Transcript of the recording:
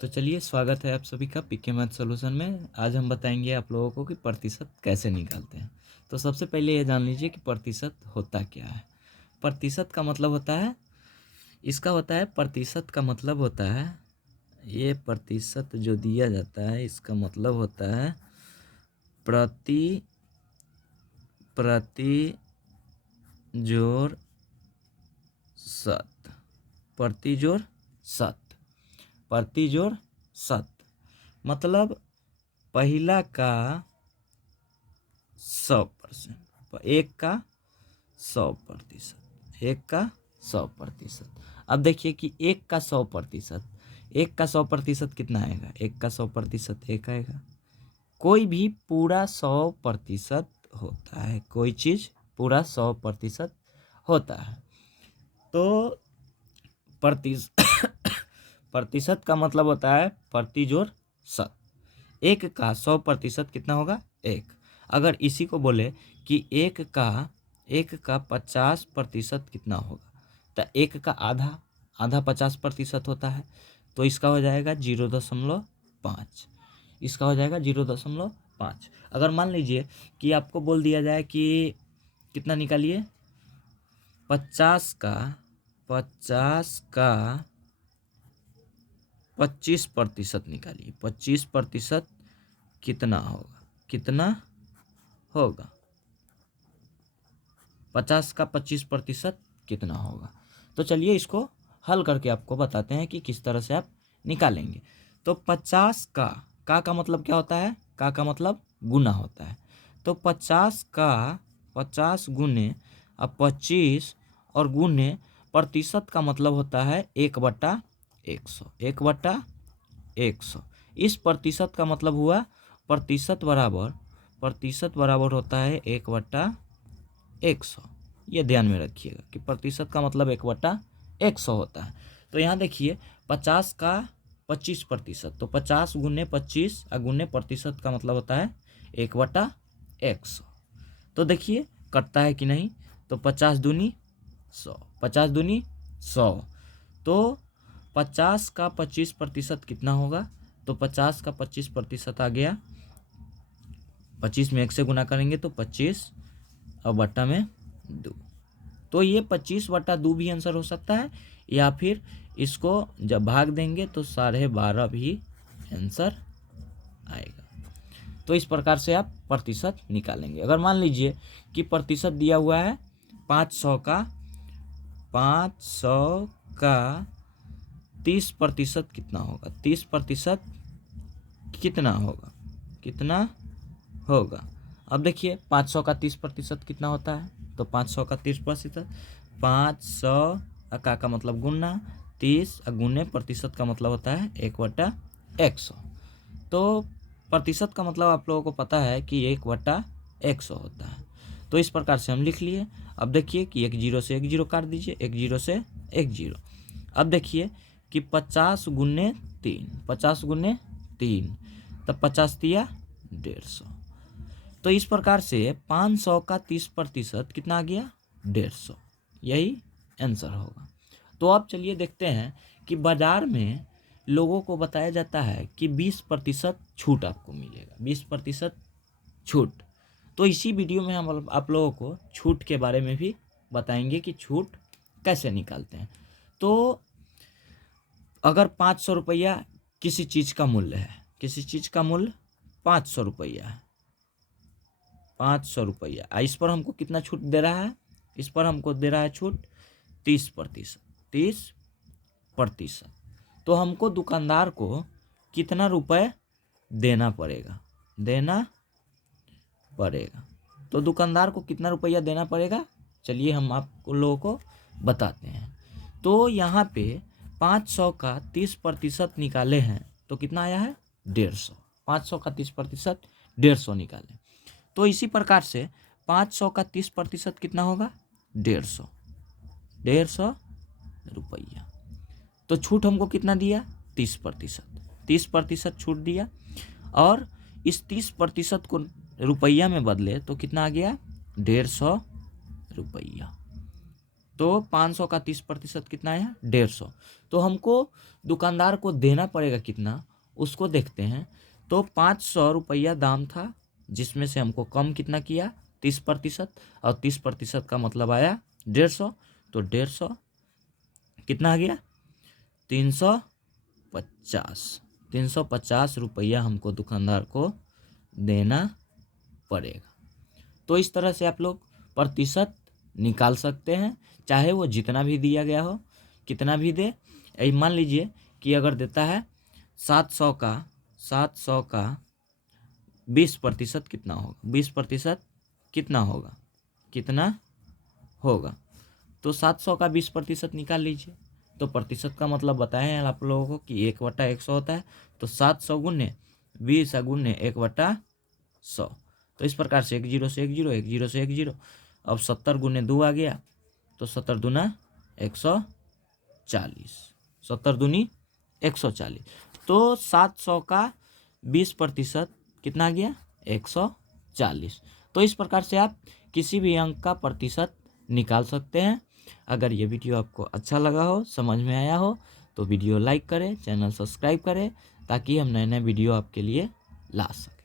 तो चलिए स्वागत है आप सभी का पीके मैथ सॉल्यूशन में। आज हम बताएंगे आप लोगों को कि प्रतिशत कैसे निकालते हैं। तो सबसे पहले ये जान लीजिए कि प्रतिशत होता क्या है। प्रतिशत का मतलब होता है, इसका होता है प्रतिशत का मतलब होता है, ये प्रतिशत जो दिया जाता है इसका मतलब होता है प्रति जोड़ शत, प्रति जोड़ शत, प्रति जोड़ शत मतलब पहला का 100%, एक का 100%, एक का 100%। अब देखिए कि एक का 100%, एक का 100% कितना आएगा? एक का 100% एक आएगा। कोई भी पूरा 100% होता है, कोई चीज़ पूरा 100% होता है। तो प्रतिशत प्रतिशत का मतलब होता है प्रति जोड़ शत। एक का 100% कितना होगा? एक। अगर इसी को बोले कि एक का 50% कितना होगा, तो एक का आधा, आधा 50% होता है, तो इसका हो जाएगा 0.5। इसका हो जाएगा 0.5। अगर मान लीजिए कि आपको बोल दिया जाए कि कितना निकालिए, 50 का 25% निकालिए। 25% कितना होगा? कितना होगा? 50 का 25% कितना होगा? तो चलिए इसको हल करके आपको बताते हैं कि किस तरह से आप निकालेंगे। तो 50 का मतलब क्या होता है? का मतलब गुना होता है। तो 50 गुने अब 25 और गुने प्रतिशत का मतलब होता है 1/100। 1/100। इस प्रतिशत का मतलब हुआ प्रतिशत बराबर होता है 1/100। ये ध्यान में रखिएगा कि प्रतिशत का मतलब 1/100 होता है। तो यहाँ देखिए 50 का 25%, तो 50 गुने 25 गुने प्रतिशत का मतलब होता है 1/100। तो देखिए कटता है कि नहीं? तो 50 दूनी 100, 50 दूनी 100। तो 50 का 25% कितना होगा? तो 50 का 25% आ गया, 25 में 1 से गुना करेंगे तो 25 और बट्टा में 2। तो ये 25/2 भी आंसर हो सकता है, या फिर इसको जब भाग देंगे तो 12.5 भी आंसर आएगा। तो इस प्रकार से आप प्रतिशत निकालेंगे। अगर मान लीजिए कि प्रतिशत दिया हुआ है 500 का 30% कितना होगा? 30% कितना होगा? कितना होगा? अब देखिए 500 का 30% कितना होता है? तो 500 का 30%, 500 का मतलब गुना, 30 गुने प्रतिशत का मतलब होता है 1/100। तो प्रतिशत का मतलब आप लोगों को पता है कि 1/100 होता है। तो इस प्रकार से हम लिख लिए। अब देखिए कि एक जीरो से एक जीरो काट दीजिए, एक जीरो से एक जीरो। अब देखिए कि 50 गुने 3, 50 गुने 3, तब 50 दिया 150। तो इस प्रकार से 500 का 30% कितना आ गया? 150। यही आंसर होगा। तो अब चलिए देखते हैं कि बाजार में लोगों को बताया जाता है कि 20% छूट आपको मिलेगा, 20% छूट। तो इसी वीडियो में हम आप लोगों को छूट के बारे में भी बताएंगे कि छूट कैसे निकालते हैं। तो अगर 500 रुपया किसी चीज़ का मूल्य है, किसी चीज़ का मूल्य 500 रुपया है, 500 रुपया, इस पर हमको कितना छूट दे रहा है? इस पर हमको दे रहा है छूट 30%। 30%। तो हमको दुकानदार को कितना रुपए देना पड़ेगा? देना पड़ेगा। तो दुकानदार को कितना रुपया देना पड़ेगा? चलिए हम आप लोगों को बताते हैं। तो यहाँ पे 500 का 30% निकाले हैं तो कितना आया है? 150। 500 का 30% 150 निकाले। तो इसी प्रकार से 500 का 30% कितना होगा? 150। 150 रुपया। तो छूट हमको कितना दिया? 30%। 30% छूट दिया, और इस 30% को रुपया में बदले तो कितना आ गया? 150 रुपया। तो 500 का 30% कितना आया? 150। तो हमको दुकानदार को देना पड़ेगा कितना, उसको देखते हैं। तो 500 रुपया दाम था, जिसमें से हमको कम कितना किया? 30%। और 30% का मतलब आया 150। तो 150 कितना आ गया? 350। 350 रुपया हमको दुकानदार को देना पड़ेगा। तो इस तरह से आप लोग प्रतिशत निकाल सकते हैं, चाहे वो जितना भी दिया गया हो, कितना भी दे। मान लीजिए कि अगर देता है 700 का 20% कितना होगा? 20% कितना होगा? कितना होगा? तो 700 का 20% निकाल लीजिए। तो प्रतिशत का मतलब बताए हैं आप लोगों को कि 1/100 होता है। तो 700 गुने 20 गुने 1/100। तो इस प्रकार से 1 0 से 1 0, 1 0 से 1 0। अब 70 गुने 2 आ गया, तो 70 दूना 140, 70 दूनी 140। तो 700 का 20% कितना आ गया? 140। तो इस प्रकार से आप किसी भी अंक का प्रतिशत निकाल सकते हैं। अगर ये वीडियो आपको अच्छा लगा हो, समझ में आया हो, तो वीडियो लाइक करें, चैनल सब्सक्राइब करें, ताकि हम नए नए वीडियो आपके लिए ला सकें।